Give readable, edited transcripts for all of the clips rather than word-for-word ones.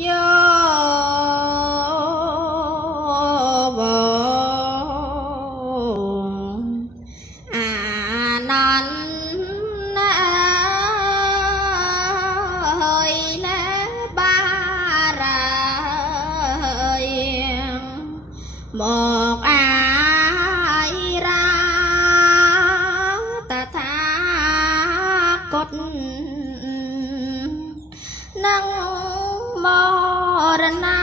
យោវអានន្តអើយណែបារាយមកអាយរាតថាគតនឹងមរណា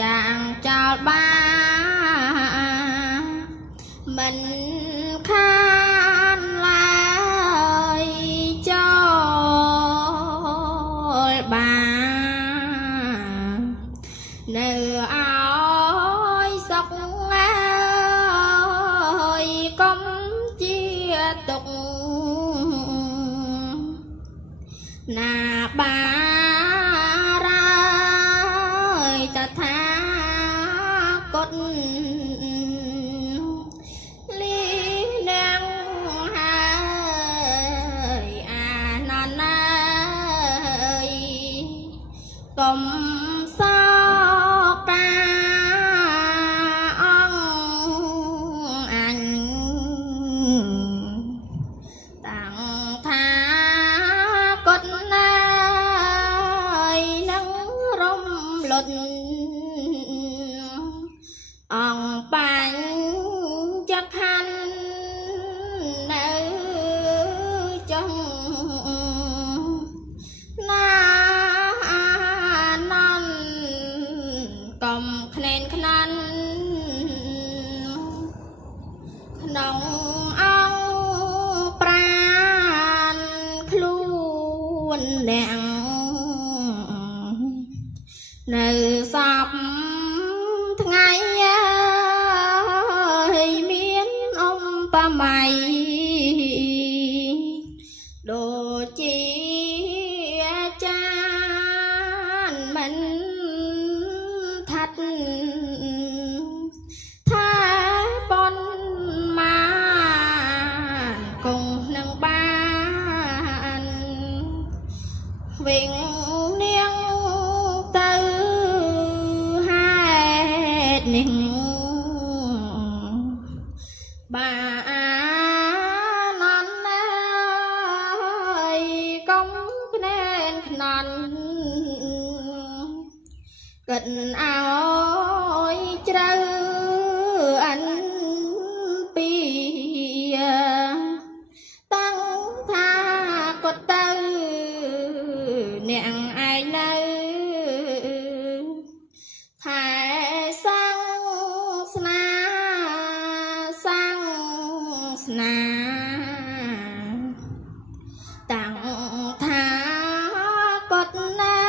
ចាងចោលបាមិនខានឡើយចូលបានៅឲ្យសុខអើយកុំជាទុកណាបារាយតថាគតលីនាងហើយអានន្តអើយកុំសោកាអង្គអញតាំងថាគតណាយនឹងរំលត់អង្គបញ្ចខណ្ឌនៅចុងណានន្តកុំខ្នែនខ្នាន់ក្នុងអង្គប្រានខ្លួនអ្នកនៅសពថ្ងៃអើយមានបមៃដូចជាចានមិនថាត់ថាបនមានគង់នឹងបានវិញនាងទៅហេតុនេះបានន្តអើយកុំភ្នែនខ្នាន់គិតឲ្យជ្រៅអិនពីតាំងថាគតទៅអ្នកឯងនៅថែសាំងស្នាសាំងស្នាតាំងថាគតណា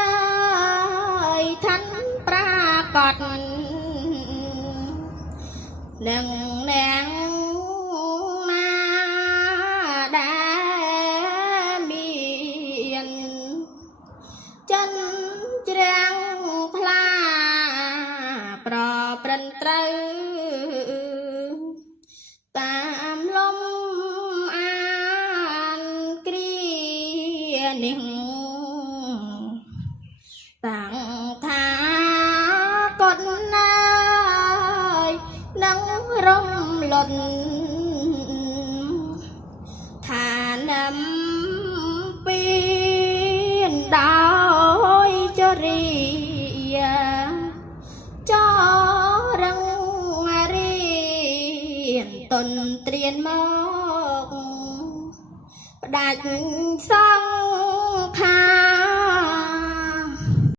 យឋានប្រាកដនឹងនាងណាដែលមានចិនជ្រាំងថ្លាប្រព្រឹត្តត្រូវតាមលំអានគ្រានេះតាំងថាគតណាយនឹងរំលត់ឋានំពីនដោយចរិយាចរងរៀនតន្ត្រៀនមកផ្ដាច់សង្ខា